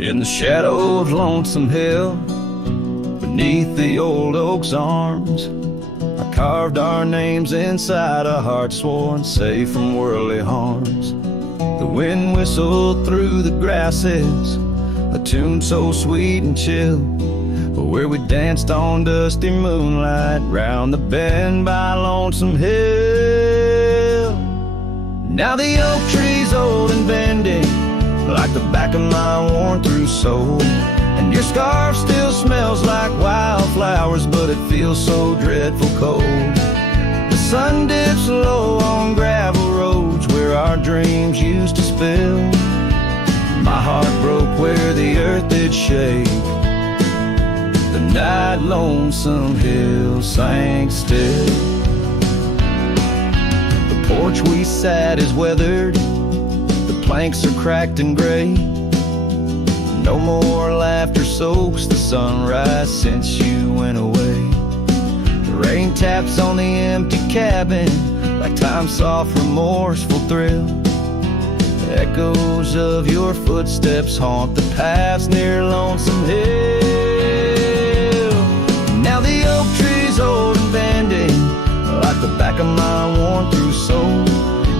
In the shadow of Lonesome Hill, beneath the old oak's arms, I carved our names inside a heart sworn safe from worldly harms. The wind whistled through the grasses, a tune so sweet and chill, where we danced on dusty moonlight round the bend by Lonesome Hill. Now the oak tree's old and bending, like the back of my worn-through soul, and your scarf still smells like wildflowers, but it feels so dreadful cold. The sun dips low on gravel roads where our dreams used to spill. My heart broke where the earth did shake. The night Lonesome Hill sank still. The porch we sat is weathered, the planks are cracked and gray. No more laughter soaks the sunrise since you went away. The rain taps on the empty cabin like time's soft remorseful thrill. The echoes of your footsteps haunt the paths near Lonesome Hill. Now the oak tree's old and bending, like the back of my worn-through soul,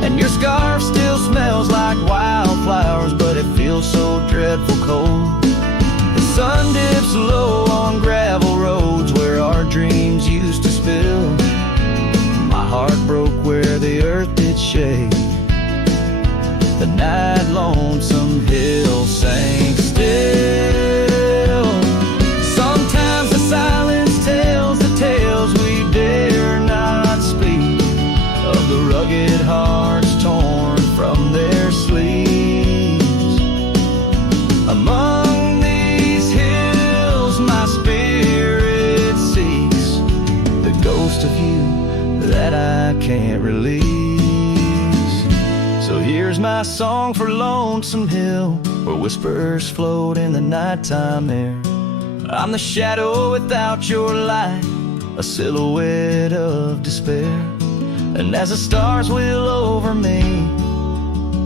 and your scarf still smells like wildflowers, but it feels so dreadful cold. The sun dips low on gravel roads where our dreams used to spill. My heart broke where the earth did shake. The night Lonesome Hill sank still. Sometimes the silence tells the tales we dare not speak, of the rugged hearts torn from their sleeves. Among these hills my spirit seeks the ghost of you that I can't release. So here's my song for Lonesome Hill, where whispers float in the nighttime air. I'm the shadow without your light, a silhouette of despair. And as the stars wheel over me,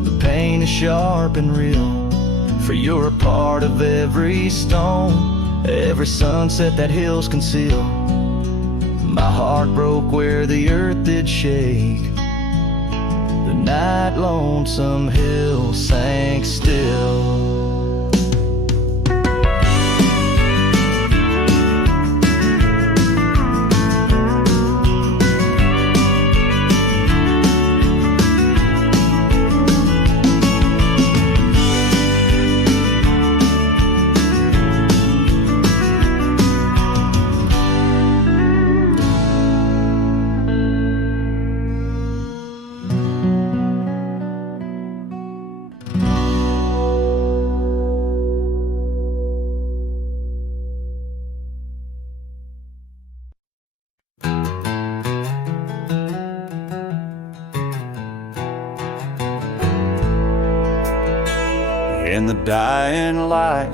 the pain is sharp and real, for you're a part of every stone, every sunset that hills conceal. My heart broke where the earth did shake. The night Lonesome Hill sank still. In the dying light,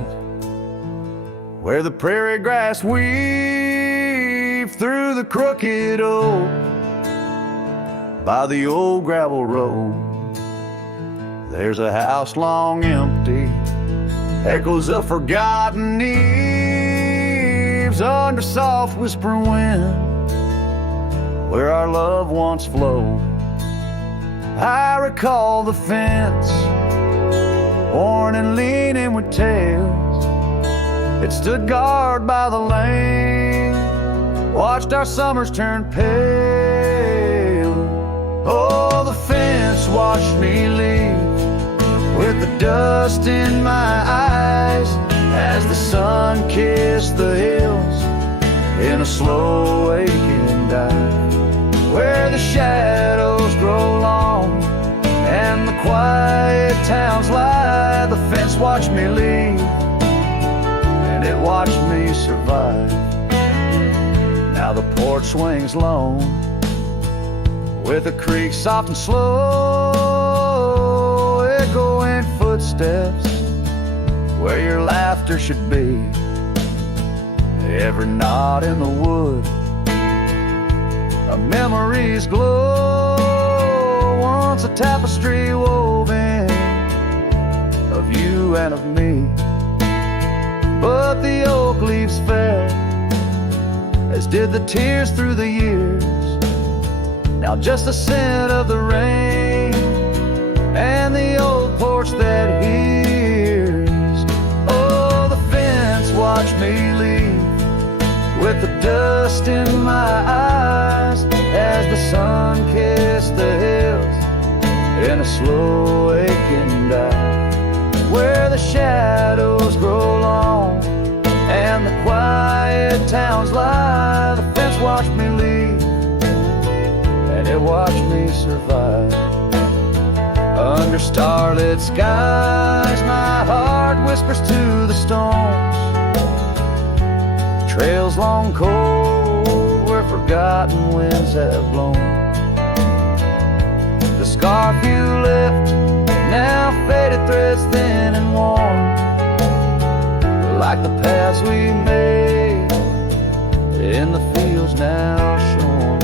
where the prairie grass weaves through the crooked oak, by the old gravel road, there's a house long empty, echoes of forgotten eves under soft whispering wind, where our love once flowed. I recall the fence, worn and leaning with tails. It stood guard by the lane, watched our summers turn pale. Oh, the fence watched me leave with the dust in my eyes as the sun kissed the hills in a slow waking dive, where the shadows grow long and the quiet towns lie. The fence watched me leave, and it watched me survive. Now the porch swings lone, with a creak soft and slow, echoing footsteps where your laughter should be. Every knot in the wood, a memory's glow, once a tapestry woven of you and of me. but the oak leaves fell, as did the tears through the years. Now just the scent of the rain and the old porch that hears. Oh, the fence watched me leave with the dust in my eyes as the sun kissed the hills in a slow aching dive, where the shadows grow long and the quiet towns lie. The fence watched me leave and it watched me survive. Under starlit skies, my heart whispers to the stones. Trails long cold where forgotten winds have blown. The scarf you left, now faded threads thin and worn, like the paths we made in the fields now shorn.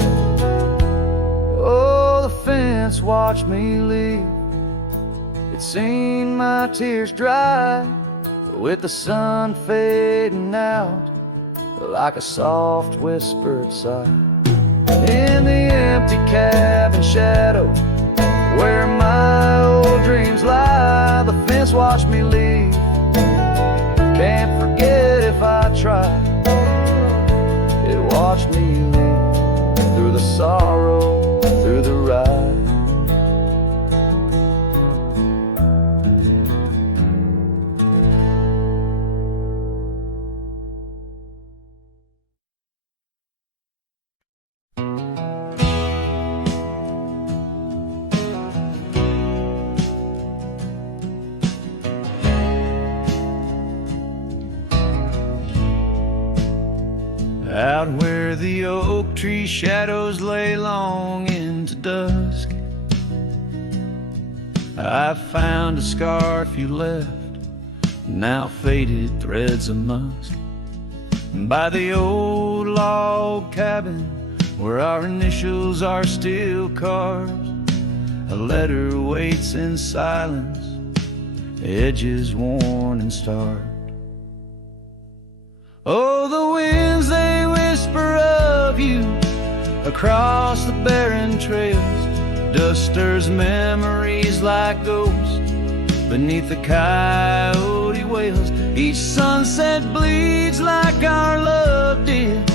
Oh, the fence watched me leave. It's seen my tears dry with the sun fading out like a soft whispered sigh. In the empty cabin shadow where my old dreams lie, the fence watched me leave. Can't forget if I try. It watched me leave through the sorrow, through the ride. Out where the oak tree shadows lay long into dusk, I found a scarf you left, now faded threads of musk. By the old log cabin where our initials are still carved, a letter waits in silence, edges worn and starved. Oh, the winds, they whisper of you across the barren trails. Dust stirs memories like ghosts beneath the coyote wails. Each sunset bleeds like our love did,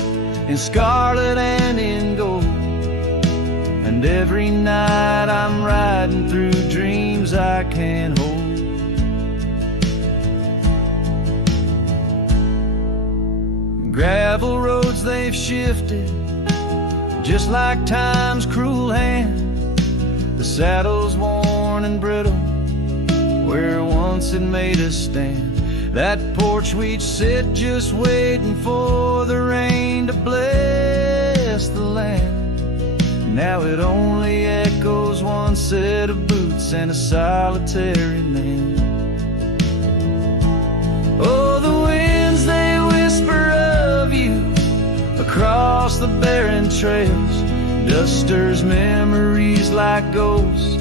in scarlet and in gold. And every night I'm riding through dreams I can't hold. Gravel roads, they've shifted just like time's cruel hand. The saddle's worn and brittle where once it made us stand. That porch we'd sit just waiting for the rain to bless the land. Now it only echoes one set of boots and a solitary man. Oh, the winds, they whisper of you across the barren trails. Dust stirs memories like ghosts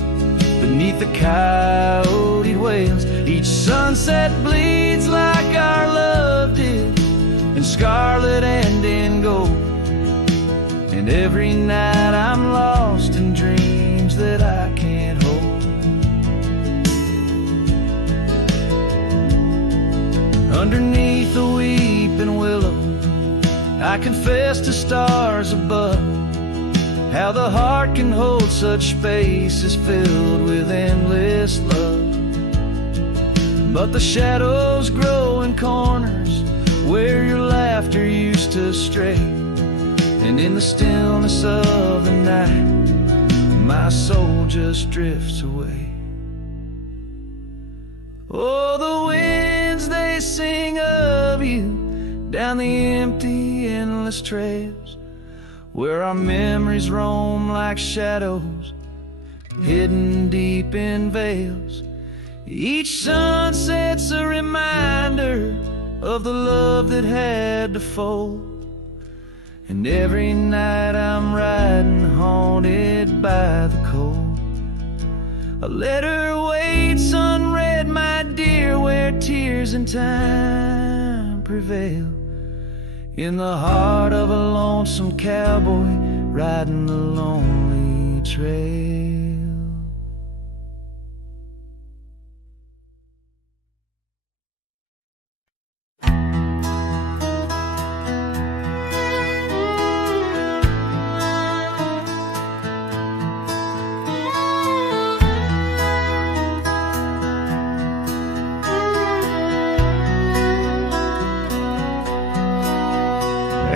beneath the coyote wails. Each sunset bleeds like our love did, in scarlet and in gold. And every night I'm lost in dreams that I can't hold. Underneath the weeping willow, I confess to stars above, how the heart can hold such spaces filled with endless love. But the shadows grow in corners where your laughter used to stray, and in the stillness of the night my soul just drifts away. Oh, the winds, they sing of you down the empty, endless trails, where our memories roam like shadows hidden deep in veils. Each sunset's a reminder of the love that had to fold. And every night I'm riding haunted by the cold. A letter waits unread, my dear, where tears and time prevail in the heart of a lonesome cowboy riding the lonely trail.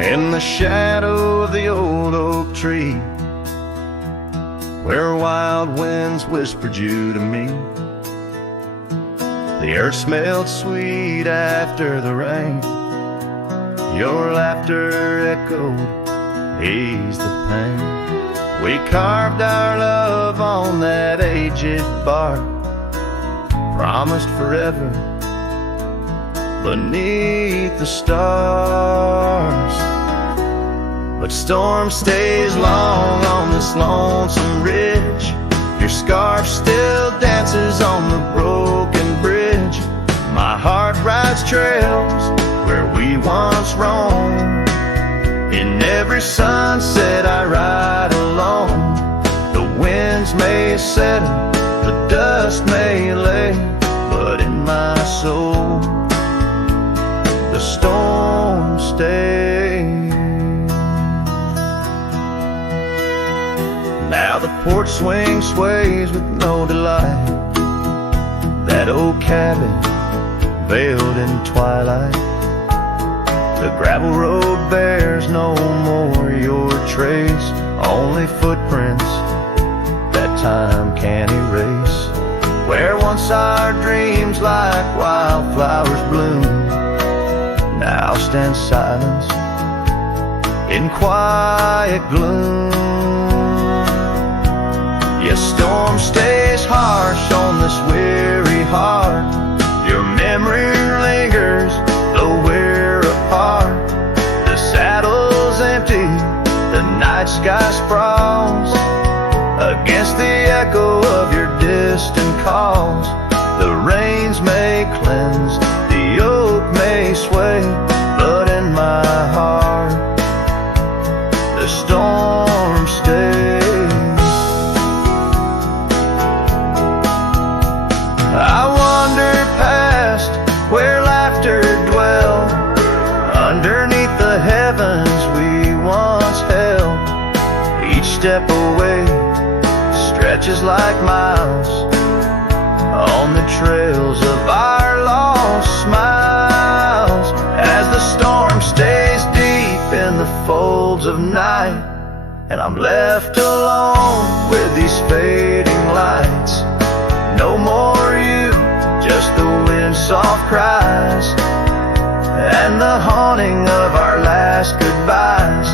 In the shadow of the old oak tree, where wild winds whispered you to me, the earth smelled sweet after the rain. Your laughter echoed, eased the pain. We carved our love on that aged bark, promised forever beneath the stars. But storm stays long on this lonesome ridge. Your scarf still dances on the broken bridge. My heart rides trails where we once roamed. In every sunset I ride alone. The winds may settle, the dust may lay, but in my soul the storm stays. Now the porch swing sways with no delight. That old cabin veiled in twilight. The gravel road bears no more your trace, only footprints that time can't erase. Where once our dreams like wildflowers bloomed, now stands silence in quiet gloom. Yes, storm stays harsh on this weary heart. Your memory lingers, though we're apart. The saddle's empty, the night sky sprawls against the echo of your distant calls. The rains may cleanse, the oak may sway, but in my heart the storm stays. I wander past where laughter dwelled, underneath the heavens we once held. Each step away stretches like miles on the trails of our lost smiles. As the storm stays deep in the folds of night, and I'm left alone with these fading lights. No more you, just the wind's soft cries and the haunting of our last goodbyes.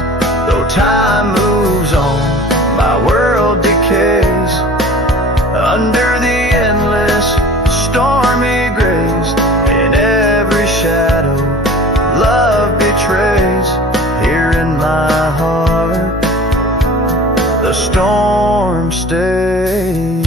Though time moves on, my world decays under the endless stormy grays. In every shadow love betrays. Here in my heart the storm stays.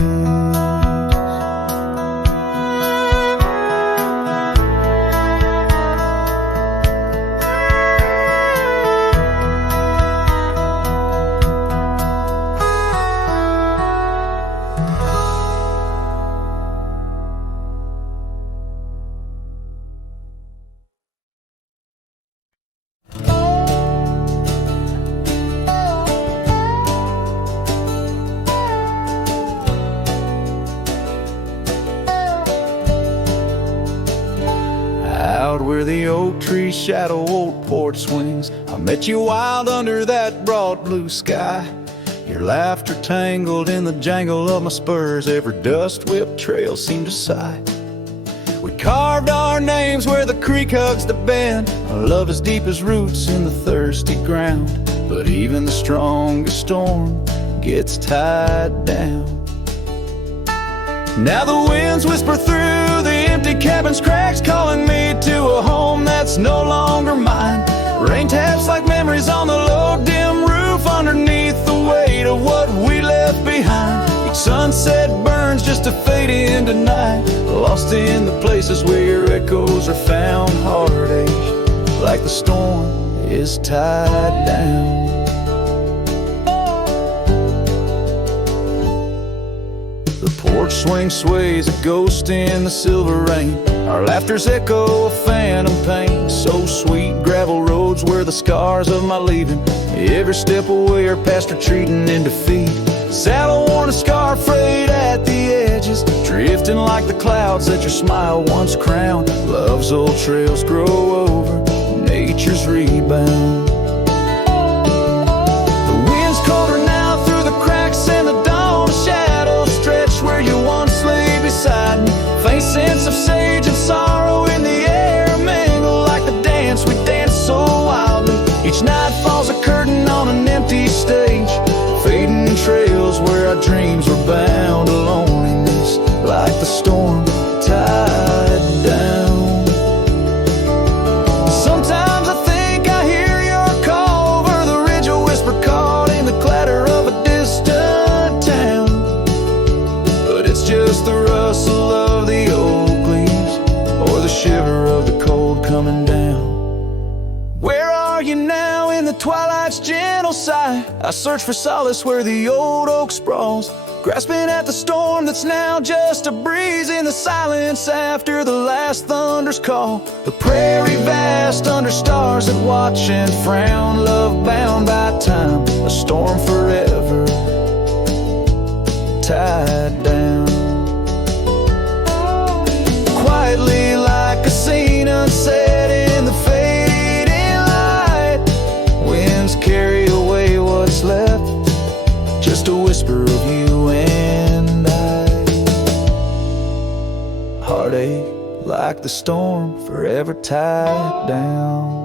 Where the oak tree shadow old porch swings, I met you wild under that broad blue sky. Your laughter tangled in the jangle of my spurs. Every dust-whipped trail seemed to sigh. We carved our names where the creek hugs the bend. Our love as deep as roots in the thirsty ground. But even the strongest storm gets tied down. Now the winds whisper through the empty cabin's cracks, calling me to a home that's no longer mine. Rain taps like memories on the low dim roof, underneath the weight of what we left behind. Each sunset burns just to fade into night, lost in the places where your echoes are found. Heartache like the storm is tied down. The porch swing sways a ghost in the silver rain. Our laughter's echo a phantom pain. So sweet, gravel roads were the scars of my leaving. Every step away are past retreating in defeat. Saddle worn, a scar frayed at the edges, drifting like the clouds that your smile once crowned. Love's old trails grow over nature's rebound. The wind's colder now through the cracks in the dawn. Shadows stretch where you once lay beside me. Faint sense of sage and sorrow in the air mingle like the dance we danced so wildly. Each night falls a curtain on an empty stage, fading trails where our dreams were bound to loneliness, like the storm tied down. Sometimes I think I hear your call over the ridge, a whisper caught in the clatter of a distant town. But it's just the rustle of the oak leaves, or the shiver of the cold coming down. Where are you now in the twilight's gentle sigh? I search for solace where the old oak sprawls, grasping at the storm that's now just a breeze in the silence after the last thunder's call. The prairie vast under stars that watch and frown, love bound by time, a storm forever tied down. Quietly like a scene unset in the fading light, winds carry away what's left, just a whisper of you and I. Heartache like the storm forever tied down.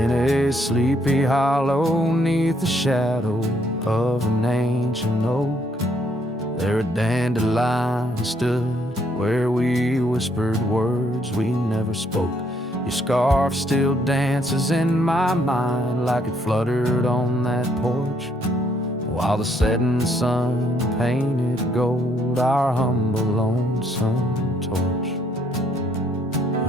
In a sleepy hollow neath the shadow of an ancient oak, there a dandelion stood where we whispered words we never spoke. Your scarf still dances in my mind like it fluttered on that porch, while the setting sun painted gold our humble lonesome torch.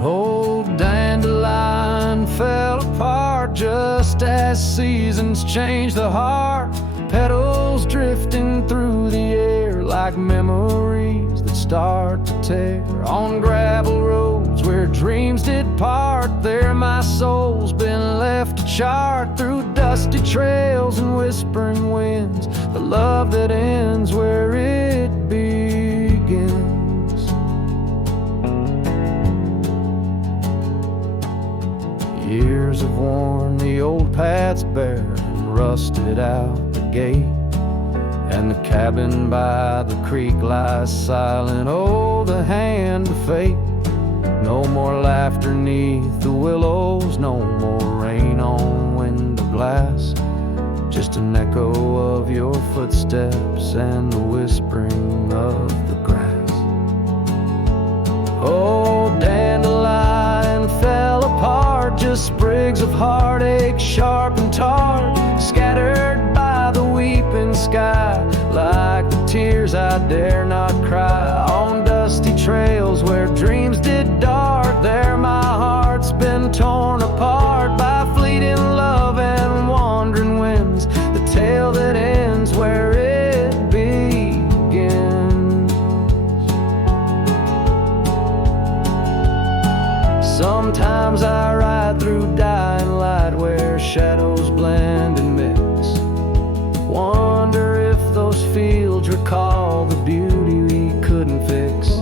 Old dandelion fell apart just as seasons change the heart, petals drifting through the air like memories that start to tear. On gravel roads where dreams did part, there my soul's been left to chart through dusty trails and whispering winds, the love that ends where it begins. Years have worn the old paths bare and rusted out the gate, and the cabin by the creek lies silent. Oh, the hand of fate. No more laughter neath the willows, no more rain on window glass, just an echo of your footsteps and the whispering of the grass. Oh, dandelion fell apart, just sprigs of heartache, sharp and tart, scattered by the weeping sky, like the tears I dare not cry. On dusty trails where dreams did dart, there my heart's been torn apart by fleeting love and wandering winds, the tale that ends where it begins. Sometimes I ride through dying light where shadows blend and mix, wonder if those fields recall the beauty we couldn't fix.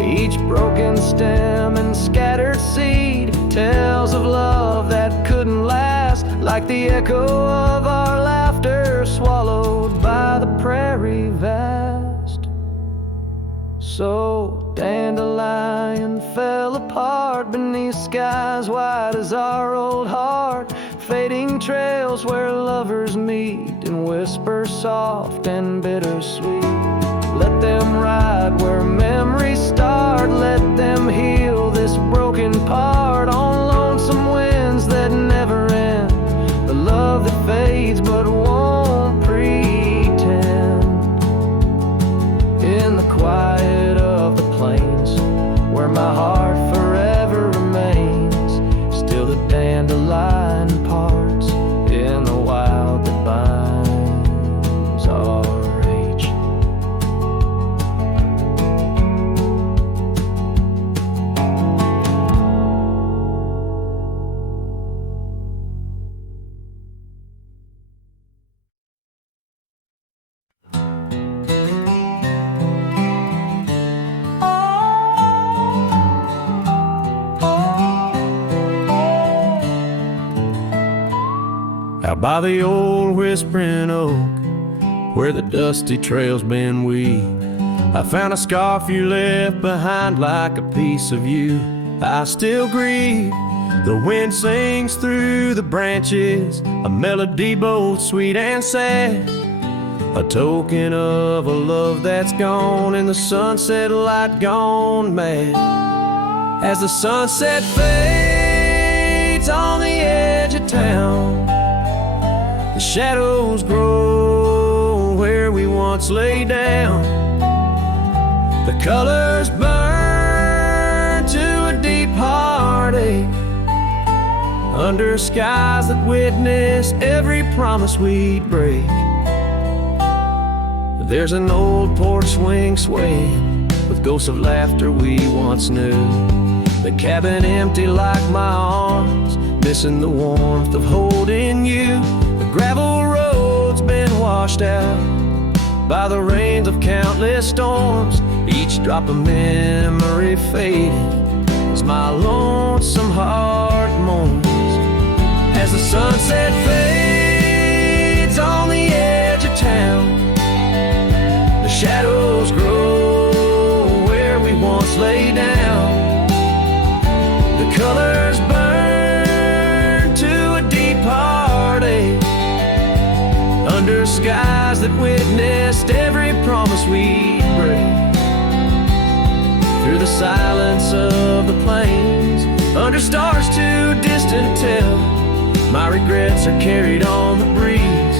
Each broken stem and scattered seed tells of love that couldn't last, like the echo of our laughter swallowed by the prairie vast. So dandelion fell apart beneath skies wide as our old heart, fading trails where lovers meet and whisper soft and bittersweet. Let them ride where memories start. Let them heal this broken part on lonesome winds that never end. The love that fades but won't pretend. In the quiet of the plains, where my heart forever remains, still the dandelion parts in the wild that binds our age. Out by the old whispering oak, where the dusty trails been weaved, I found a scarf you left behind like a piece of you. I still grieve. The wind sings through the branches, a melody both sweet and sad, a token of a love that's gone and the sunset light gone mad. As the sunset fades on the edge of town, the shadows grow where we once lay down. The colors burn to a deep heartache under skies that witness every promise we'd break. There's an old porch swing swaying with ghosts of laughter we once knew. The cabin empty like my arms, missing the warmth of holding you. Gravel road's been washed out by the rains of countless storms. Each drop of memory faded as my lonesome heart mourns. As the sunset fades on the edge of town, the shadows grow where we once lay down. The colors burn to a deep heartache under skies that witnessed every promise we'd break. Through the silence of the plains, under stars too distant to tell, my regrets are carried on the breeze.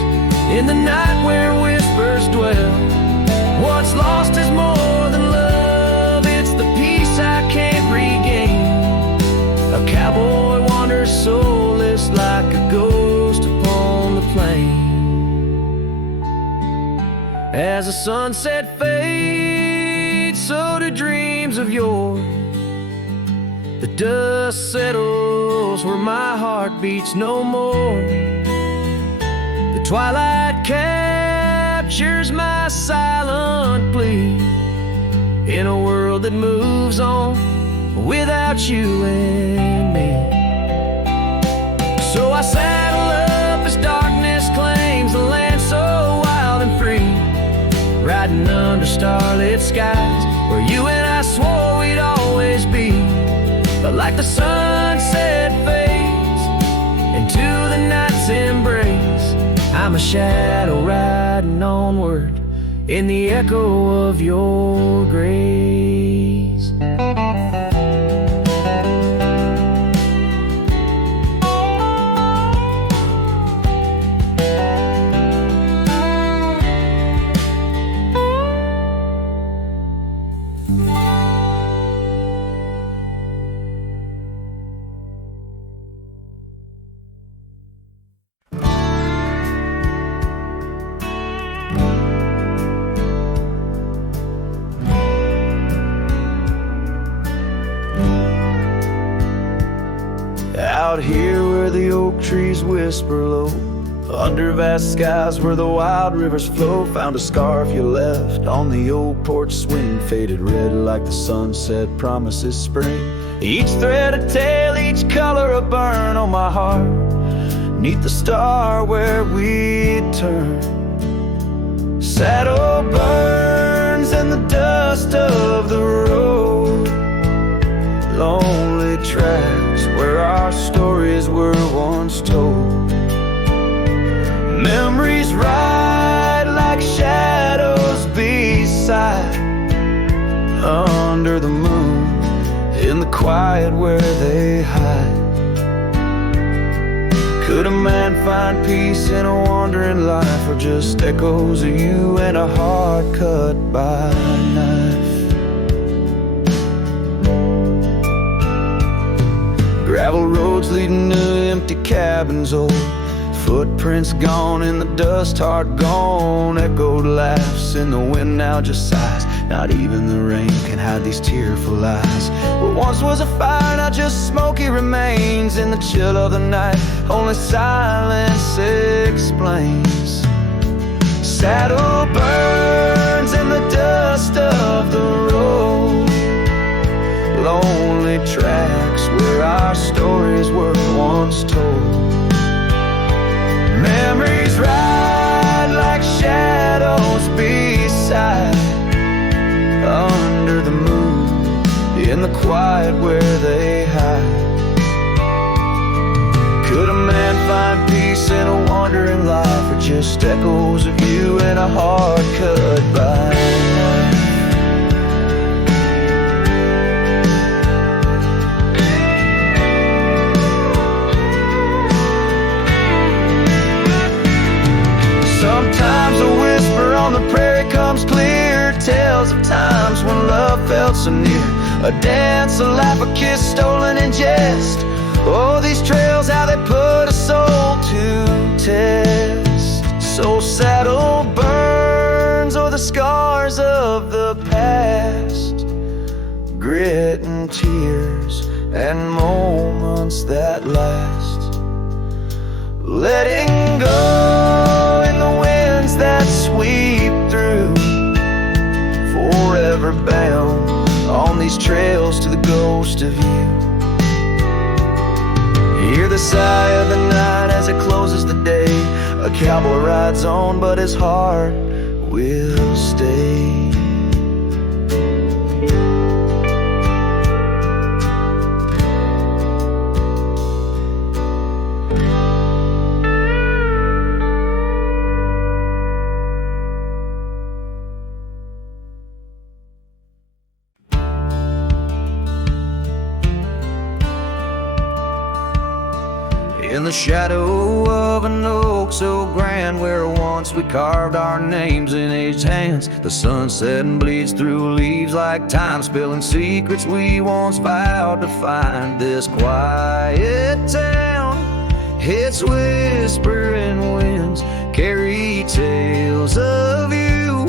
In the night where whispers dwell, what's lost is more than love. It's the peace I can't regain. A cowboy wanders soulless like a ghost upon the plain. As the sunset fades, so do dreams of yore. The dust settles where my heart beats no more. The twilight captures my silent plea in a world that moves on without you and me. So I saddle up as darkness claims the land so wild and free, riding under starlit skies where you and I swore we'd always be. But like the sunset fades into the night's embrace, I'm a shadow riding onward in the echo of your grace. Out here where the oak trees whisper low, under vast skies where the wild rivers flow, found a scarf you left on the old porch swing, faded red like the sunset promises spring. Each thread a tale, each color a burn on my heart, neath the star where we turn. Saddle burns and the dust of the road, lonely tracks where our stories were once told. Memories rise quiet where they hide. Could a man find peace in a wandering life, or just echoes of you and a heart cut by a knife? Gravel roads leading to empty cabins, old footprints gone in the dust, heart gone. Echoed laughs in the wind now just sighs. Not even the rain can hide these tearful eyes. What once was a fire, now just smoky remains. In the chill of the night, only silence explains. Saddle burns in the dust of the road. Lonely tracks where our stories were once told. Memories ride like shadows beside, under the moon, in the quiet where they hide. Could a man find peace in a wandering life, or just echoes of you and a heart cut by a knife? Sometimes a whisper on the prairie comes clear, tales of times when love felt so near. A dance, a laugh, a kiss stolen in jest. Oh, these trails, how they put a soul to test. So saddle burns, or the scars of the past. Grit and tears and moments that last. Letting go in the winds that sweep through, forever bound on these trails to the ghost of you. Hear the sigh of the night as it closes the day. A cowboy rides on, but his heart will stay. In the shadow of an oak so grand, where once we carved our names in each hands, the sunset bleeds through leaves like time, spilling secrets we once vowed to find. This quiet town, its whispering winds carry tales of you,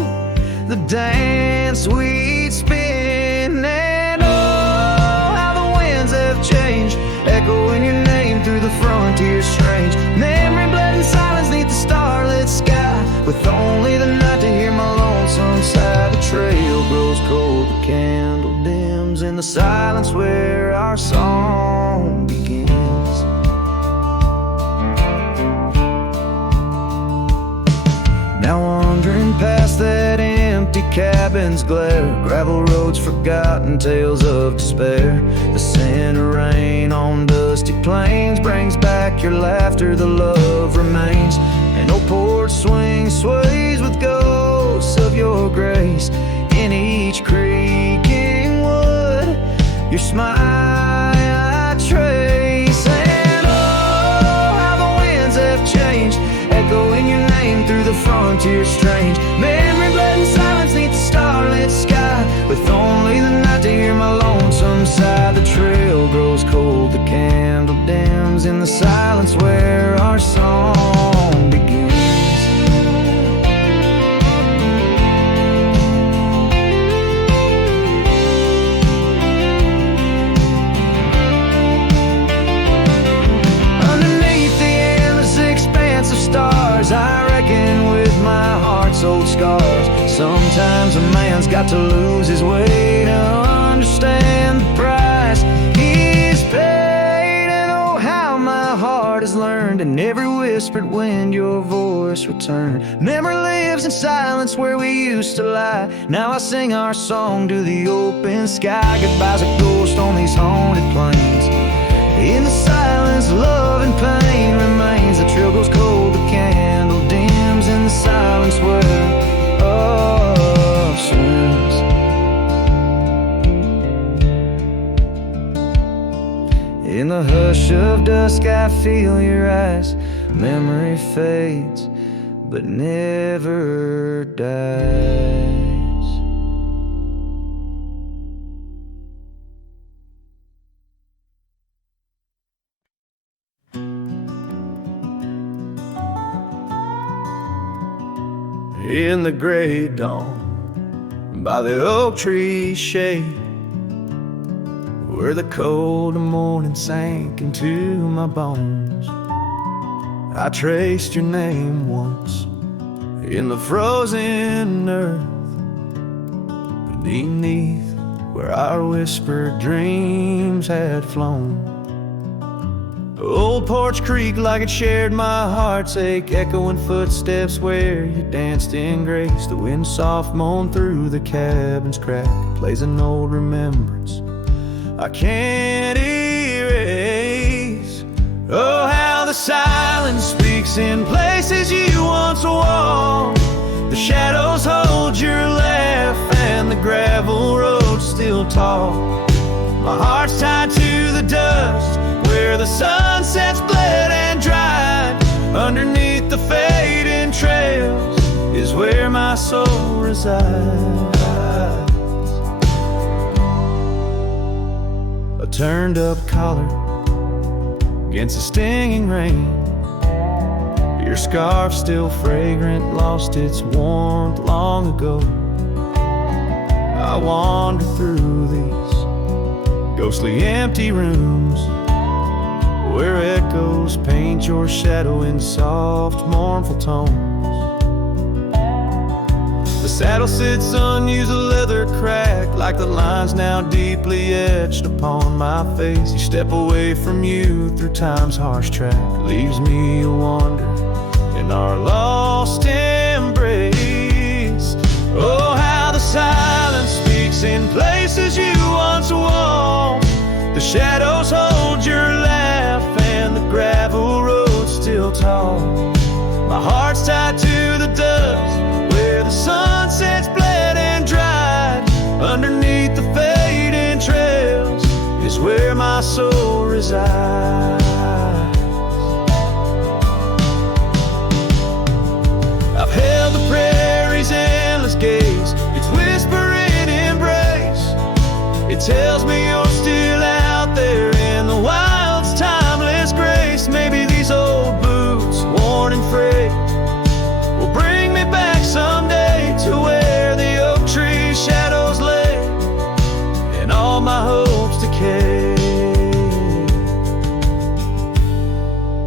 the dance we'd spin. And oh, how the winds have changed, echoing your name through the frontier strange. Memory bled in silence neath the starlit sky, with only the night to hear my lonesome sigh. The trail grows cold, the candle dims in the silence where our song begins. Now wandering past that empty cabin's glare, gravel roads forgotten, tales of despair. The scent of rain on dusty plains brings back your laughter, the love remains. An old porch swing sways with ghosts of your grace. In each creaking wood, your smile I trace. And oh, how the winds have changed, echoing your name through the frontier strange. Memory bled in silence neath the starlit sky, with only the night to hear my lonesome sigh. The trail grows cold, the candle dims in the silence where our song begins. Underneath the endless expanse of stars, I reckon with my heart's old scars. Sometimes a man's got to lose his way to understand the price he's paid. And oh, how my heart has learned in every whispered wind your voice returned. Memory lives in silence where we used to lie. Now I sing our song to the open sky. Goodbye's a ghost on these haunted plains. In the silence, love and pain remains. The trail goes cold, the candle dims in the silence where love swims. In the hush of dusk I feel your eyes. Memory fades but never dies. In the gray dawn, by the oak tree shade, where the cold morning sank into my bones, I traced your name once in the frozen earth, beneath where our whispered dreams had flown. Old Porch Creek like it shared my heart's ache, echoing footsteps where you danced in grace. The wind soft moaned through the cabin's crack, plays an old remembrance I can't erase. Oh, how the silence speaks in places you once walked. The shadows hold your laugh and the gravel road still talk. My heart's tied to the dust where the sunsets bled and dried. Underneath the fading trails is where my soul resides. A turned up collar against the stinging rain. Your scarf still fragrant, lost its warmth long ago. I wander through these ghostly empty rooms where echoes paint your shadow in soft, mournful tones. The saddle sits unused, a leather crack, like the lines now deeply etched upon my face. You step away from you through time's harsh track, leaves me a wander in our lost embrace. Oh, how the silence speaks in places you once walked. The shadows hold your laugh and the gravel road still tall. My heart's tied to the dust where the sunsets bled and dried. Underneath the fading trails is where my soul resides. I've held the prairie's endless gaze, its whispering embrace. It tells me you're still out there in the wild's timeless grace. Maybe these old boots, worn and frayed, will bring me back someday to where the oak tree shadows lay and all my hopes decay.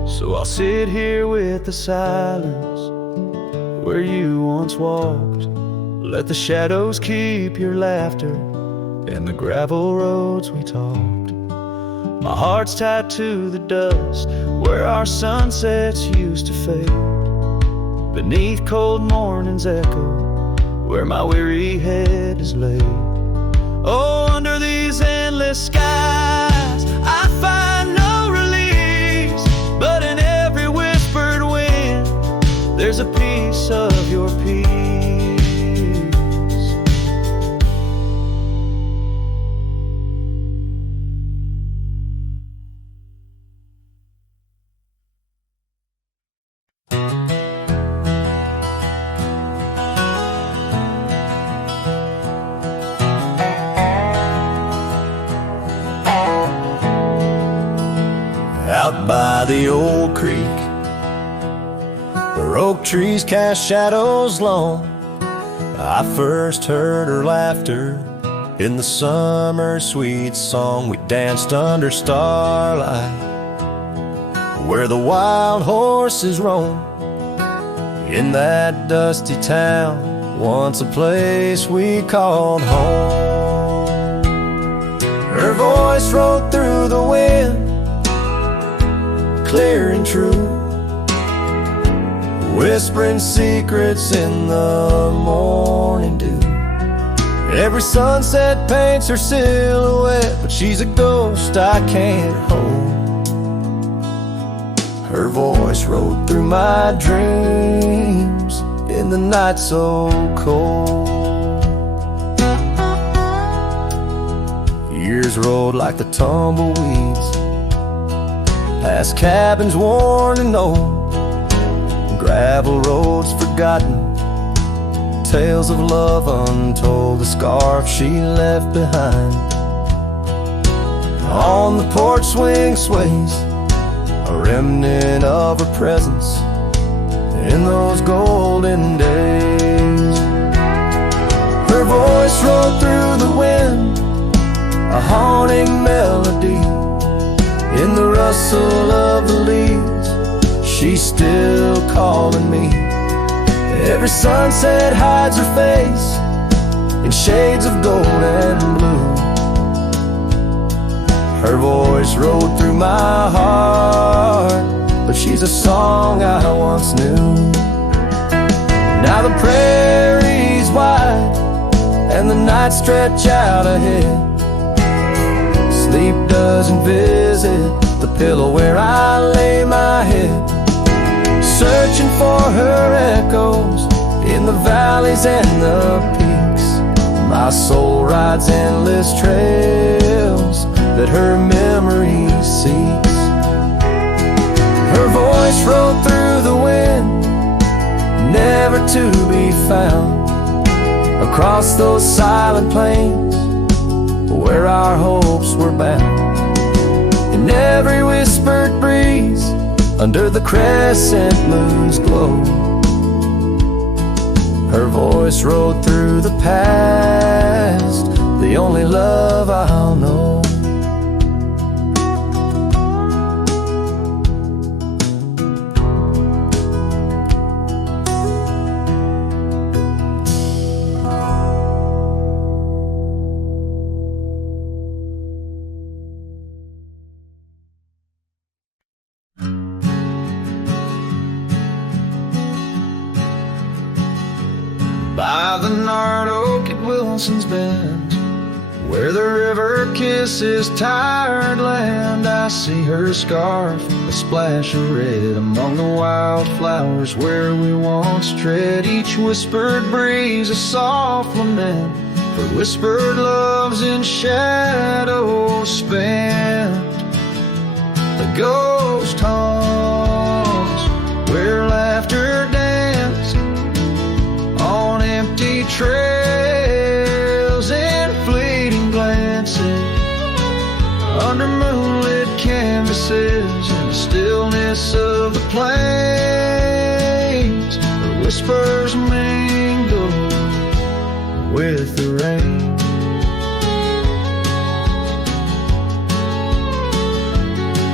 So I'll sit here with the silence where you once walked. Let the shadows keep your laughter and the gravel roads we talked. My heart's tied to the dust where our sunsets used to fade. Beneath cold morning's echo where my weary head is laid. Oh, under these endless skies I find no release, but in every whispered wind there's a piece of your peace. Out by the old creek where oak trees cast shadows long, I first heard her laughter in the summer sweet song. We danced under starlight where the wild horses roam. In that dusty town, once a place we called home. Her voice rolled through the wind, clear and true, whispering secrets in the morning dew. Every sunset paints her silhouette, but she's a ghost I can't hold. Her voice rode through my dreams in the night so cold. Years rolled like the tumbleweeds past cabins worn and old, gravel roads forgotten, tales of love untold, the scarf she left behind. On the porch swing sways a remnant of her presence in those golden days. Her voice rolled through the wind, a haunting melody. In the rustle of the leaves, she's still calling me. Every sunset hides her face in shades of gold and blue. Her voice rolled through my heart, but she's a song I once knew. Now the prairie's wide and the nights stretch out ahead. Sleep doesn't visit the pillow where I lay my head, searching for her echoes in the valleys and the peaks. My soul rides endless trails that her memory seeks. Her voice rolled through the wind, never to be found, across those silent plains where our hopes were bound. In every whispered breeze, under the crescent moon's glow, her voice rode through the past, the only love I'll know. By the gnarled oak at Wilson's Bend, where the river kisses tired land, I see her scarf, a splash of red among the wildflowers where we once tread. Each whispered breeze a soft lament for whispered loves in shadows spent. The ghost haunts where laughter danced on empty trails and fleeting glances under moonlit canvases in the stillness of the plains. The whispers mingle with the rain.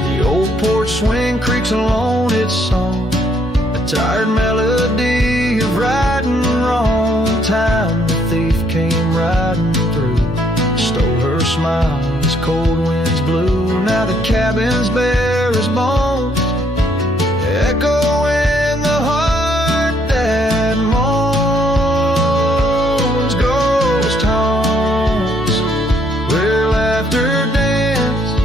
The old porch swing creaks alone its song, a tired melody of right and wrong. Time the thief came riding through, stole her smile as cold winds blew. Now the cabin's bare as bones, echo in the heart that moans. Ghost haunts where laughter danced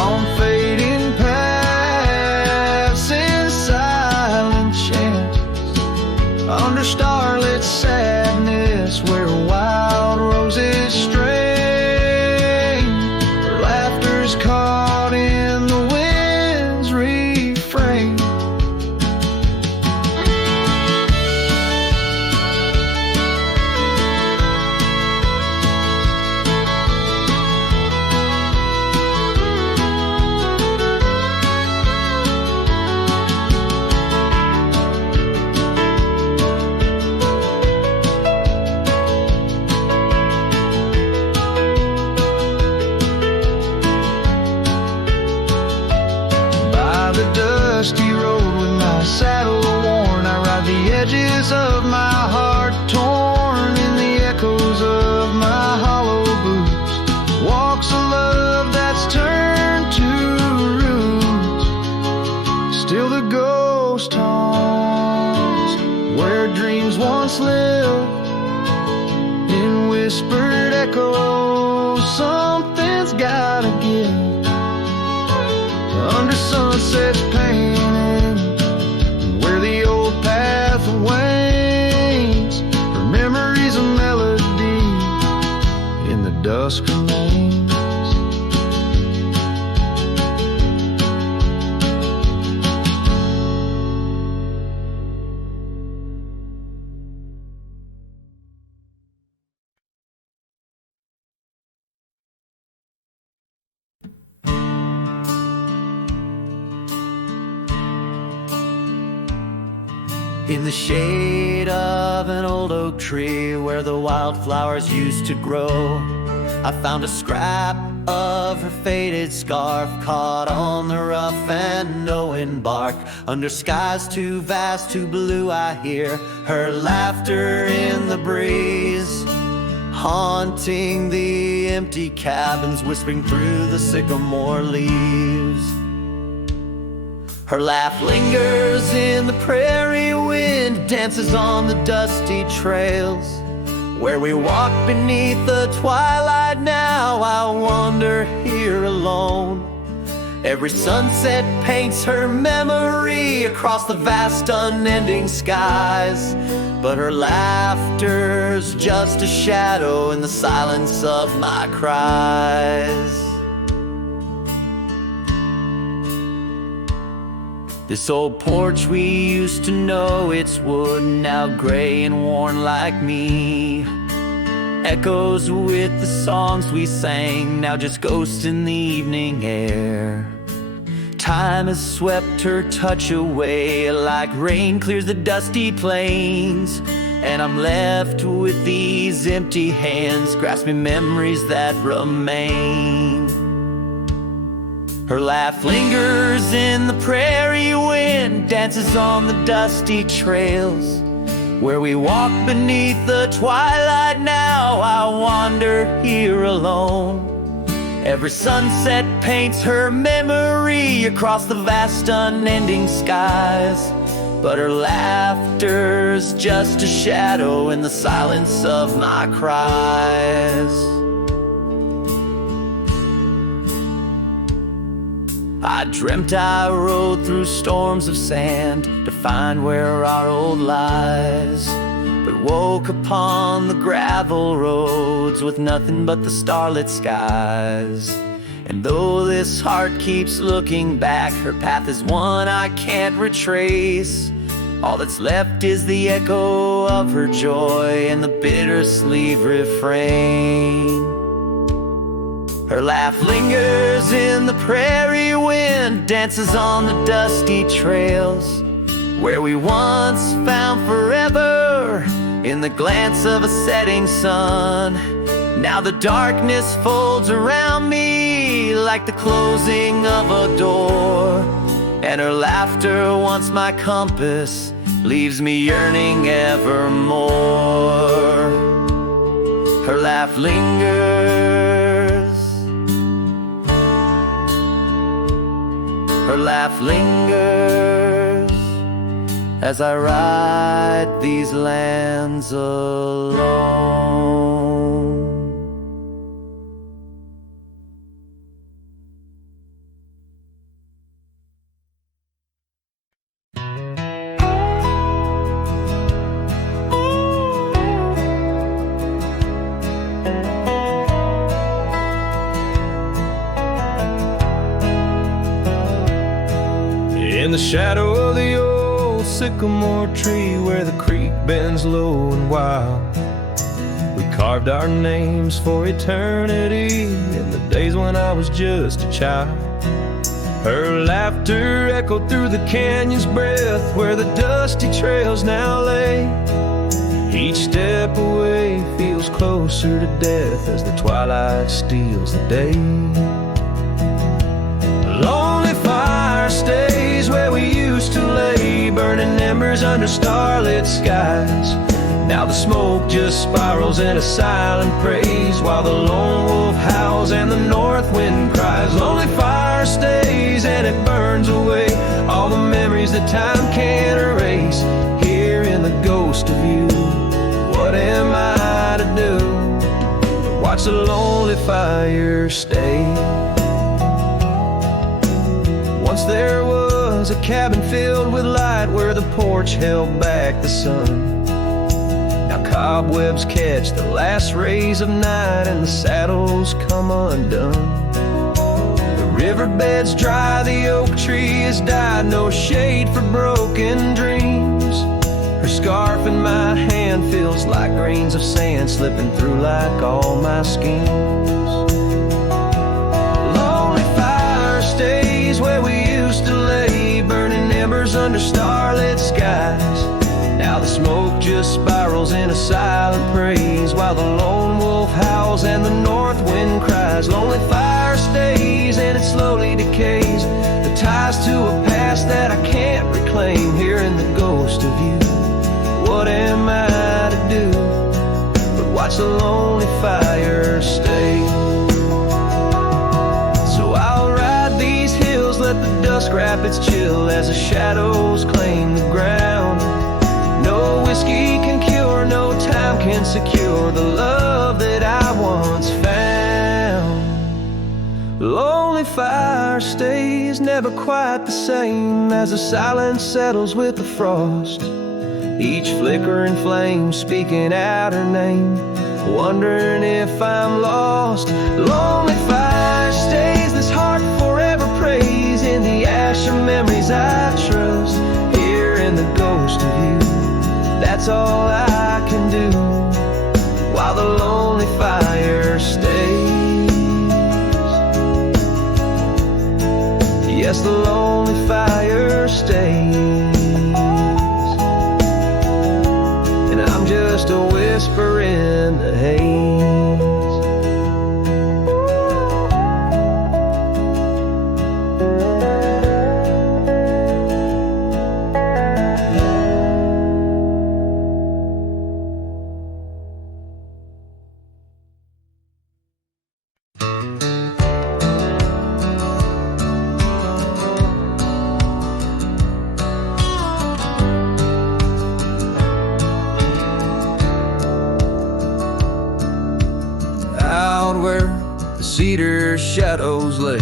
on fading paths in silent chants, under starlit sadness where wild roses strain, where laughter's caught in the wind's refrain. Dusty road with my saddle worn, I ride the edges of my heart torn in the echoes of my hollow boots. Walks of love that's turned to roots. Still the ghost haunts where dreams once lived in whispered echoes. Something's gotta give under sunset's painting, where the old path wanes, her memories a melody in the dusk remains. In the shade of an old oak tree where the wildflowers used to grow, I found a scrap of her faded scarf caught on the rough and knowing bark. Under skies too vast, too blue, I hear her laughter in the breeze, haunting the empty cabins, whispering through the sycamore leaves. Her laugh lingers in the prairie wind, dances on the dusty trails where we walk beneath the twilight. Now I wander here alone. Every sunset paints her memory across the vast unending skies, but her laughter's just a shadow in the silence of my cries. This old porch we used to know, it's wood, now gray and worn like me, echoes with the songs we sang, now just ghosts in the evening air. Time has swept her touch away like rain clears the dusty plains, and I'm left with these empty hands grasping memories that remain. Her laugh lingers in the prairie wind, dances on the dusty trails where we walk beneath the twilight. Now I wander here alone. Every sunset paints her memory across the vast unending skies, but her laughter's just a shadow in the silence of my cries. I dreamt I rode through storms of sand to find where our old lies, but woke upon the gravel roads with nothing but the starlit skies. And though this heart keeps looking back, her path is one I can't retrace. All that's left is the echo of her joy and the bittersweet refrain. Her laugh lingers in the prairie wind, dances on the dusty trails where we once found forever in the glance of a setting sun. Now the darkness folds around me like the closing of a door, and her laughter, once my compass, leaves me yearning evermore. Her laugh lingers, her laugh lingers as I ride these lands alone. In the shadow of the old sycamore tree where the creek bends low and wild, we carved our names for eternity in the days when I was just a child. Her laughter echoed through the canyon's breath where the dusty trails now lay. Each step away feels closer to death as the twilight steals the day. Lonely fire stays where we used to lay, burning embers under starlit skies. Now the smoke just spirals in a silent praise while the lone wolf howls and the north wind cries. Lonely fire stays and it burns away all the memories that time can't erase. Here in the ghost of you, what am I to do? Watch the lonely fire stay. Once there was a cabin filled with light where the porch held back the sun. Now cobwebs catch the last rays of night and the saddles come undone. The riverbed's dry, the oak tree has died, no shade for broken dreams. Her scarf in my hand feels like grains of sand slipping through like all my schemes. Lonely fire stays where we used to lay, burning embers under starlit skies. Now the smoke just spirals in a silent praise, while the lone wolf howls and the north wind cries. Lonely fire stays and it slowly decays, the ties to a past that I can't reclaim. Hearing the ghost of you, what am I to do but watch the lonely fire stay? So I'll ride these hills, let the dust wrap its chill as the shadows claim the ground. No whiskey can cure, no time can secure the love that I once found. Lonely fire stays, never quite the same as the silence settles with the frost. Each flickering flame speaking out her name, wondering if I'm lost. Lonely fire stays, this heart forever prays in the ash of memories I trust. Hearing the ghost of you, that's all I can do while the lonely fire stays. Yes, the lonely fire stays, and I'm just a whisper in the haze. Cedar shadows lay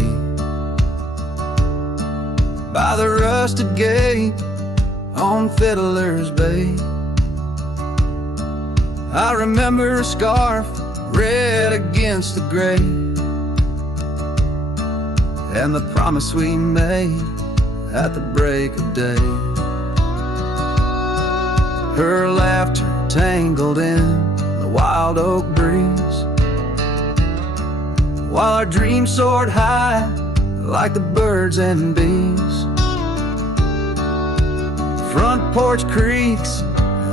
by the rusted gate on Fiddler's Bay. I remember a scarf red against the gray, and the promise we made at the break of day. Her laughter tangled in the wild oak breeze, while our dreams soared high like the birds and bees. Front porch creaks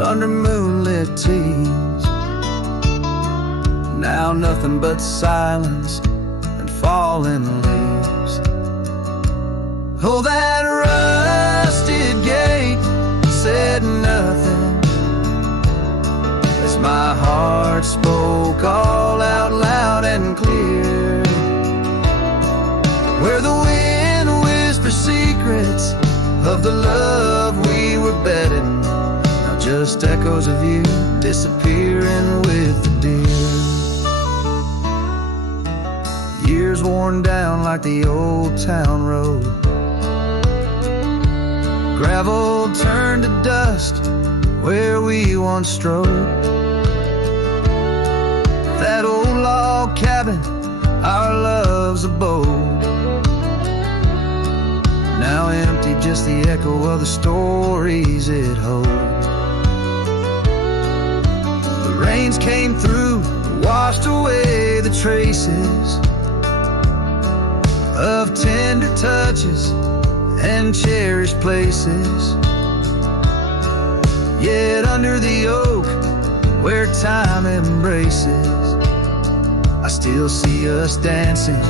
under moonlit teens, now nothing but silence and falling leaves. Oh, that rusted gate said nothing as my heart spoke all out loud and clear, where the wind whispers secrets of the love we were betting. Now just echoes of you disappearing with the deer. Years worn down like the old town road, gravel turned to dust where we once strode. That old log cabin, our love's abode, now empty, just the echo of the stories it holds. The rains came through, washed away the traces of tender touches and cherished places. Yet under the oak where time embraces, I still see us dancing,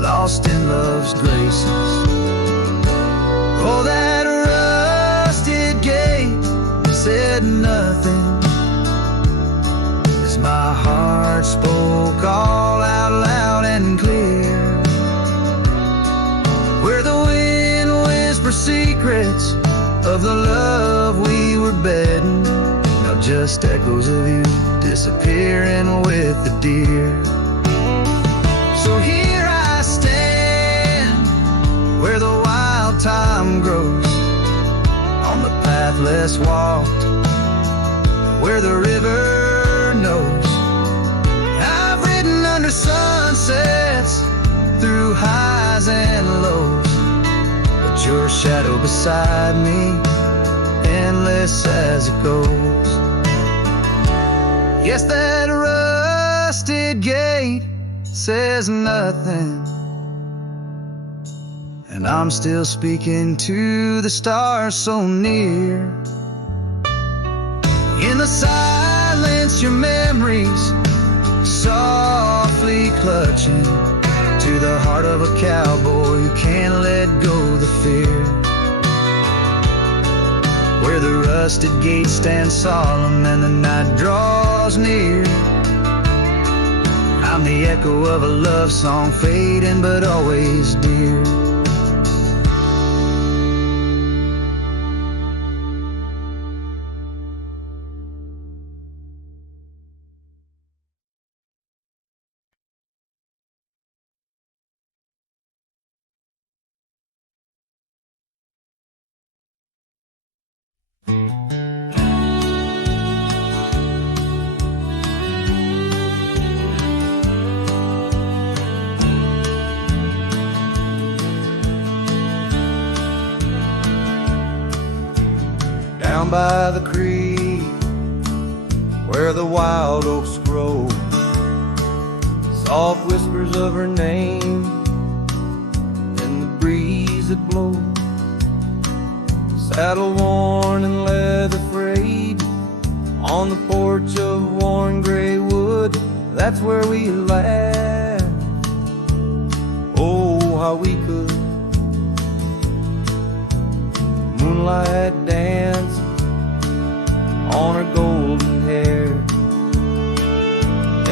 lost in love's graces. Oh, that rusted gate said nothing as my heart spoke all out loud and clear, where the wind whispers secrets of the love we were betting. Now just echoes of you disappearing with the deer. So here I stand where the wild time grows, on the path less walked, where the river knows. I've ridden under sunsets, through highs and lows, but your shadow beside me, endless as it goes. Yes, that rusted gate says nothing, and I'm still speaking to the stars so near. the silence, your memories softly clutching to the heart of a cowboy who can't let go the fear. Where the rusted gates stand solemn and the night draws near. I'm the echo of a love song fading but always dear. Down by the creek, where the wild oaks grow, soft whispers of her name in the breeze that blows. Saddle worn and leather frayed on the porch of worn gray wood, that's where we laughed. Oh, how we could. Moonlight dance on her golden hair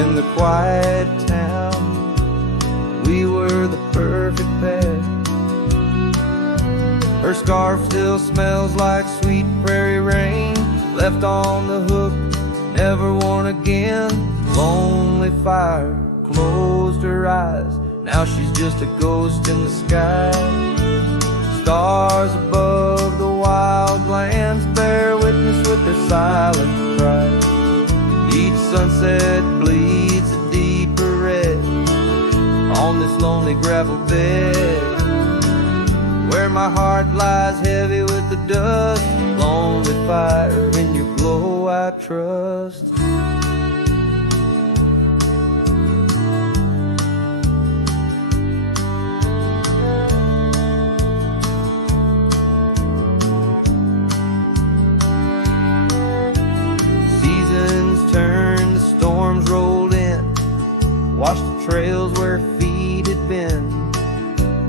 in the quiet town. We were the perfect pair. Her scarf still smells like sweet prairie rain, left on the hook, never worn again. Lonely fire closed her eyes, now she's just a ghost in the sky. Stars above the wild lands bear witness with their silent cry. Each sunset bleeds a deeper red on this lonely gravel bed, where my heart lies heavy with the dust. Lonely fire, in your glow I trust. Rolled in, washed the trails where feet had been.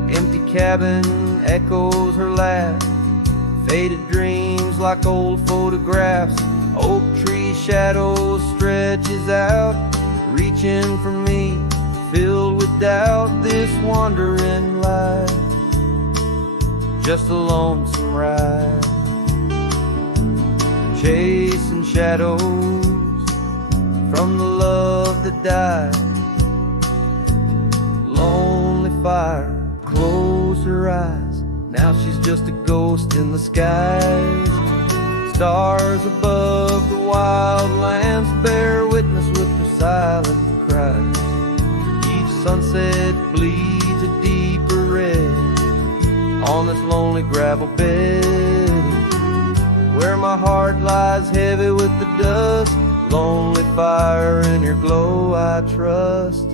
Empty cabin echoes her laugh, faded dreams like old photographs. Oak tree shadows stretches out, reaching for me, filled with doubt. This wandering life, just a lonesome ride, chasing shadows from the love that died. Lonely fire closed her eyes, now she's just a ghost in the skies. Stars above the wild lands bear witness with their silent cries. Each sunset bleeds a deeper red on this lonely gravel bed, where my heart lies heavy with the dust. Lonely fire, in your glow I trust.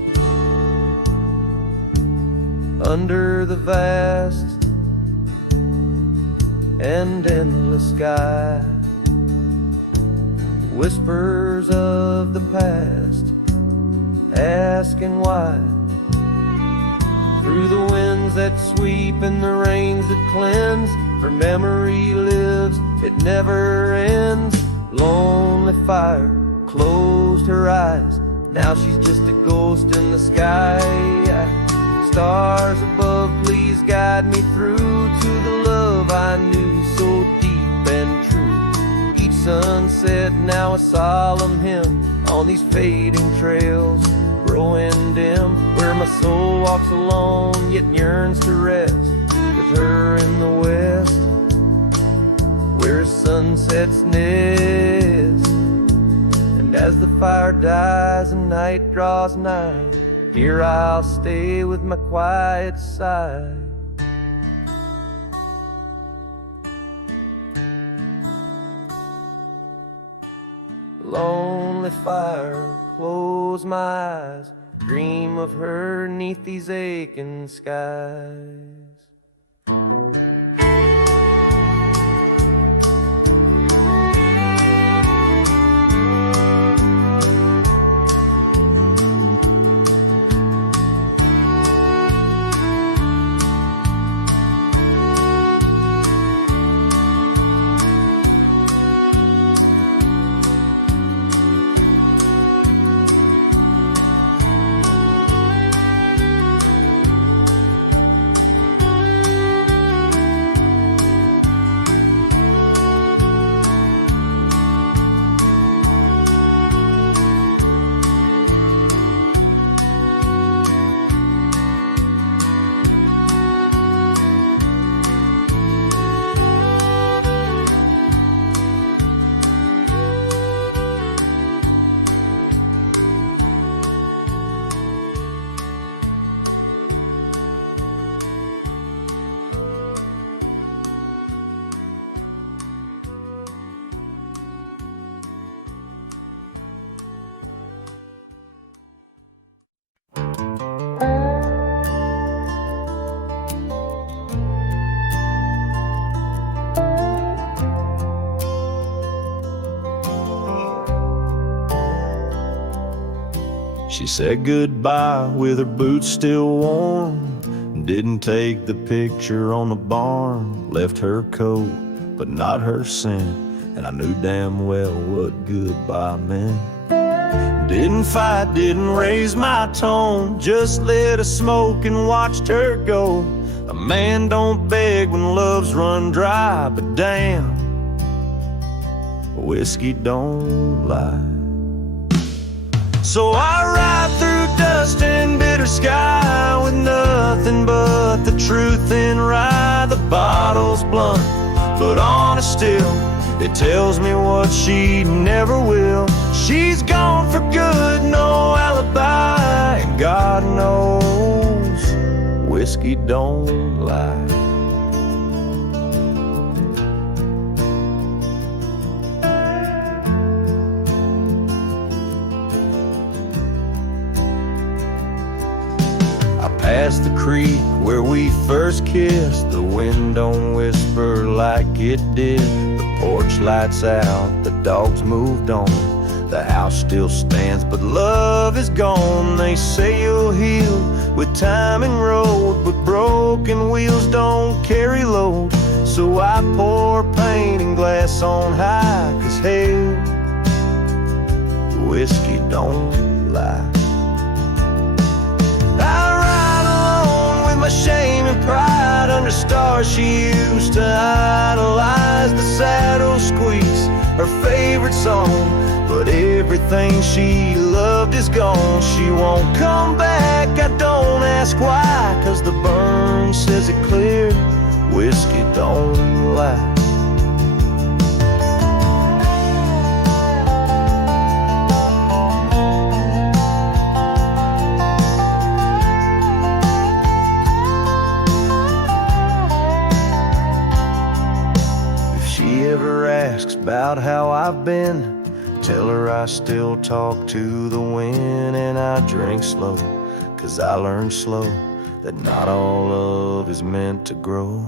Under the vast and endless sky, whispers of the past, asking why. Through the winds that sweep and the rains that cleanse, her memory lives, it never ends. Lonely fire closed her eyes, now she's just a ghost in the sky. Stars above, please guide me through to the love I knew so deep and true. Each sunset now a solemn hymn on these fading trails growing dim, where my soul walks alone yet yearns to rest with her in the west, where sunsets nest. And as the fire dies and night draws nigh, here I'll stay with my quiet sigh. Lonely fire, close my eyes, dream of her 'neath these aching skies. She said goodbye with her boots still warm, didn't take the picture on the barn, left her coat but not her scent, and I knew damn well what goodbye meant. Didn't fight, didn't raise my tone, just lit a smoke and watched her go. A man don't beg when love's run dry, but damn, whiskey don't lie. So I ride through dust and bitter sky with nothing but the truth in rye. The bottle's blunt, but honest still, it tells me what she never will. She's gone for good, no alibi, and God knows whiskey don't lie. Past the creek where we first kissed, the wind don't whisper like it did. The porch lights out, the dogs moved on, the house still stands but love is gone. They say you'll heal with time and road, but broken wheels don't carry load. So I pour paint and glass on high, 'cause hey, whiskey don't lie. My shame and pride under stars she used to idolize. The saddle squeaks, her favorite song, but everything she loved is gone. She won't come back, I don't ask why, 'cause the burn says it clear, whiskey don't lie. About how I've been, tell her I still talk to the wind, and I drink slow, 'cause I learned slow that not all love is meant to grow.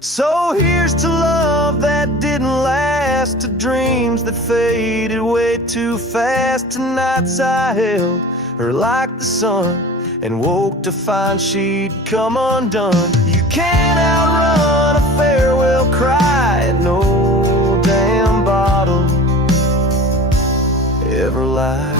So here's to love that didn't last, to dreams that faded way too fast, to nights I held her like the sun and woke to find she'd come undone. You can't outrun a farewell cry, and no damn bottle ever lied.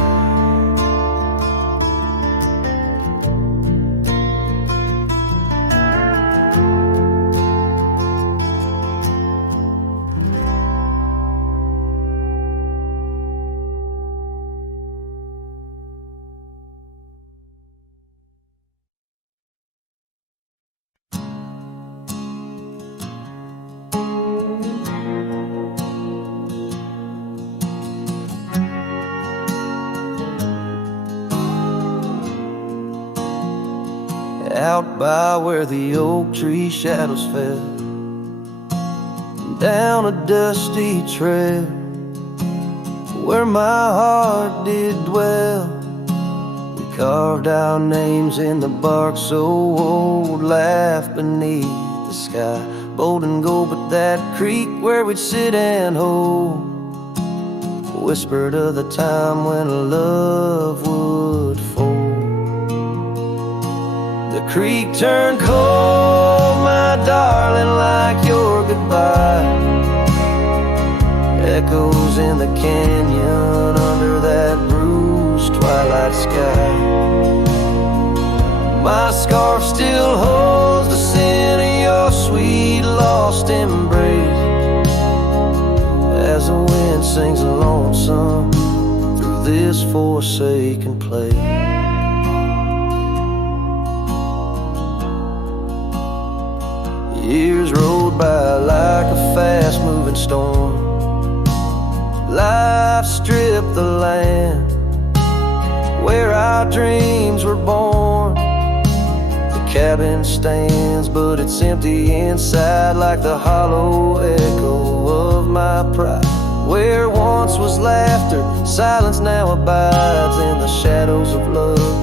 Out by where the oak tree shadows fell, down a dusty trail, where my heart did dwell. We carved our names in the bark so old, laughed beneath the sky, bold and gold. But that creek where we'd sit and hold, whispered of the time when love would fold. The creek turned cold, my darling, like your goodbye. Echoes in the canyon under that bruised twilight sky. My scarf still holds the scent of your sweet lost embrace, as the wind sings a lonesome through this forsaken place. Years rolled by like a fast-moving storm. Life stripped the land where our dreams were born. The cabin stands, but it's empty inside, like the hollow echo of my pride. Where once was laughter, silence now abides in the shadows of love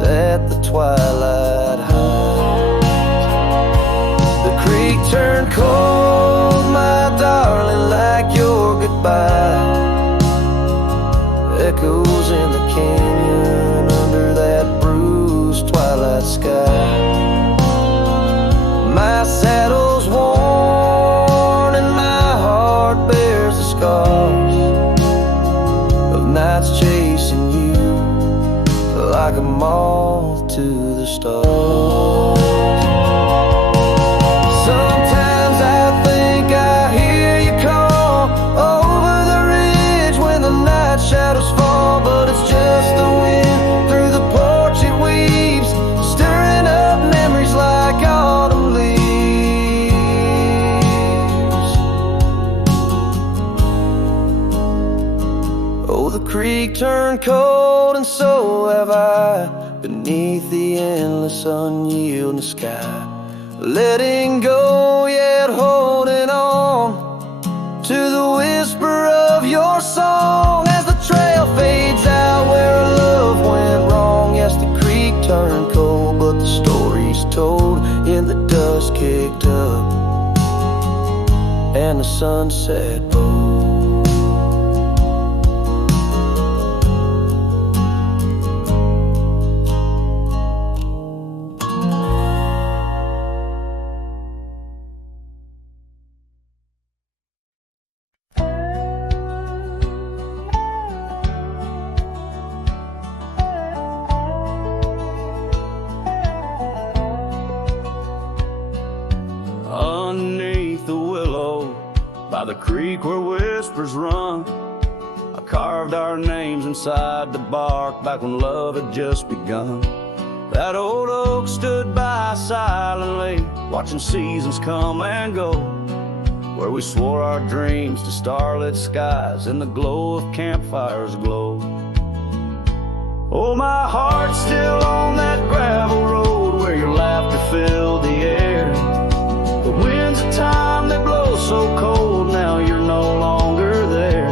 that the twilight hides. Creek turned cold, my darling, like your goodbye. Echoes in the stars. Sometimes I think I hear you call over the ridge when the night shadows fall, but it's just the wind through the porch it weaves, stirring up memories like autumn leaves. Oh, the creek turned cold and so have I, beneath the endless unyielding sky, letting go yet holding on to the whisper of your song as the trail fades out where a love went wrong. Yes, the creek turned cold, but the story's told in the dust kicked up and the sunset bold. Underneath the willow, by the creek where whispers run, I carved our names inside the bark back when love had just begun. That old oak stood by silently, watching seasons come and go, where we swore our dreams to starlit skies in the glow of campfires glow. Oh, my heart's still on that gravel road where your laughter filled the air. The winds of time, they blow so cold, now you're no longer there.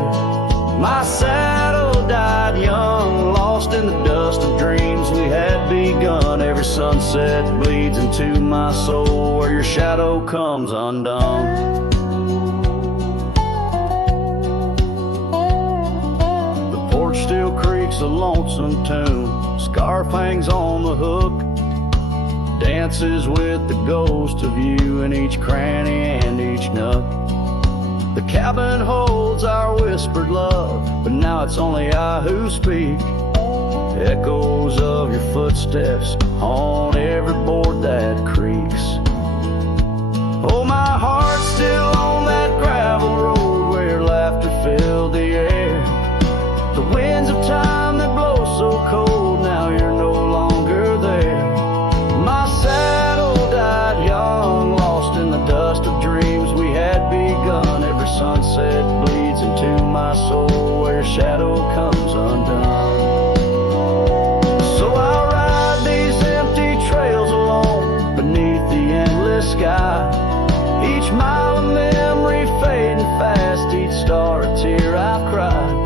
My saddle died young, lost in the dust of dreams we had begun. Every sunset bleeds into my soul where your shadow comes undone. The porch still creaks a lonesome tune, scarf hangs on the hook, dances with the ghost of you in each cranny and each nook. The cabin holds our whispered love, but now it's only I who speak. Echoes of your footsteps on every board that creaks. Oh, my heart's still on that gravel road where your laughter filled the air. The winds of time that blow so cold, now you're no longer there. My saddle died young, lost in the dust of dreams we had begun. Every sunset bleeds into my soul where your shadow comes undone. So I ride these empty trails alone beneath the endless sky, each mile of memory fading fast, each star a tear I've cried.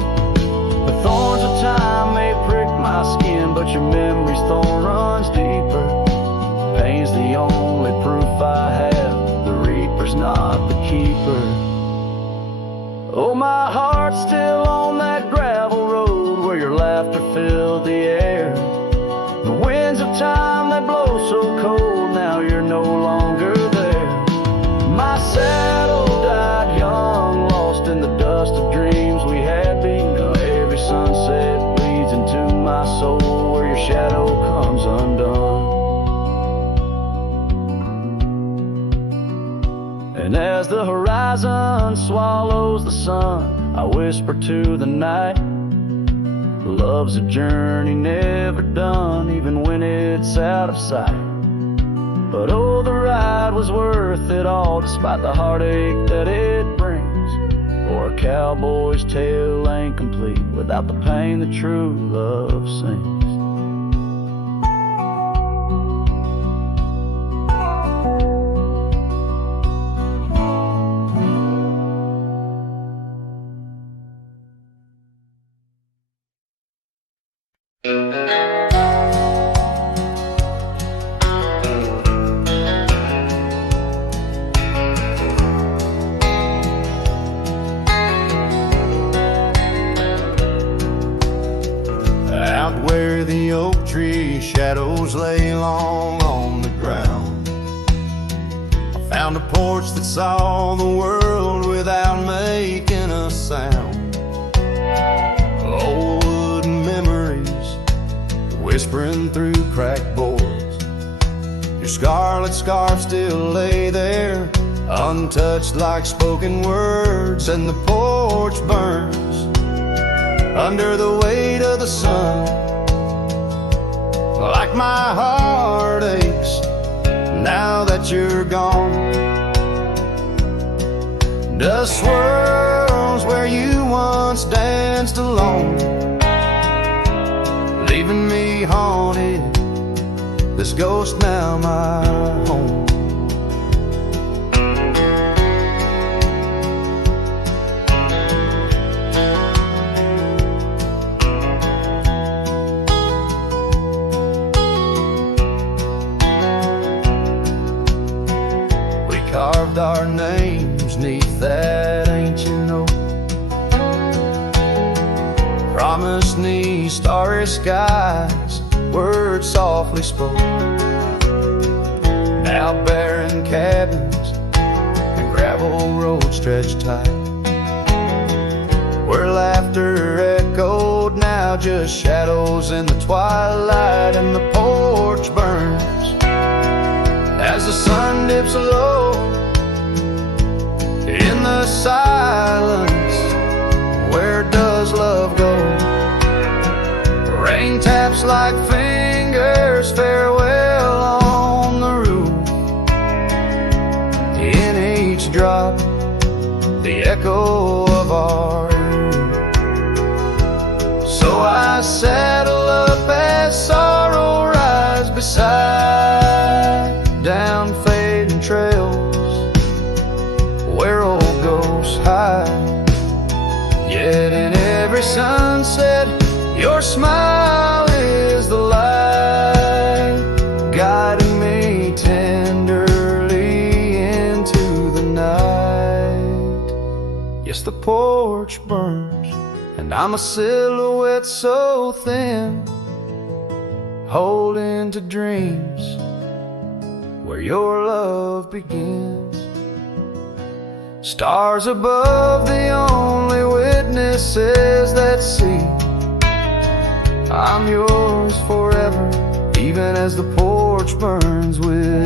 The thorns of time may prick my skin, but your memory's thorn runs deeper. Pain's the only proof I have, the reaper's not the keeper. Oh, my heart's still on that gravel road where your laughter filled the air. The winds of time that blow so cold, now you're no longer there. My saddle died young, lost in the dust of dreams we had begun. Every sunset bleeds into my soul where your shadow comes undone. And as the horizon swallows the sun, I whisper to the night, love's a journey never done, even when it's out of sight. But oh, the ride was worth it all, despite the heartache that it brings. For a cowboy's tale ain't complete without the pain that true love sings. Out where the oak tree shadows lay long on the ground, I found a porch that saw the world without making a sound. Old wooden memories whispering through cracked boards, Your scarlet scarf still lay there, untouched like spoken words, and the porch burns under the weight of the sun. Like my heart aches now that you're gone. Dust swirls where you once danced alone, leaving me haunted, this ghost now my home. We carved our names neath that ancient oak, promised me starry skies, words softly spoke. Now barren cabins and gravel roads stretch tight, where laughter echoed, now just shadows in the twilight. And the porch burns as the sun dips low in the silence. Where does love go? Rain taps like fingers, farewell on the roof. In each drop, the echo of our youth. So I saddle up as sorrow rides beside down fading trails where old ghosts hide. Yet in every sunset, your smile is the light, guiding me tenderly into the night. Yes, the porch burns, and I'm a silhouette so thin, holding to dreams where your love begins. Stars above, the only witnesses that see I'm yours forever, even as the porch burns with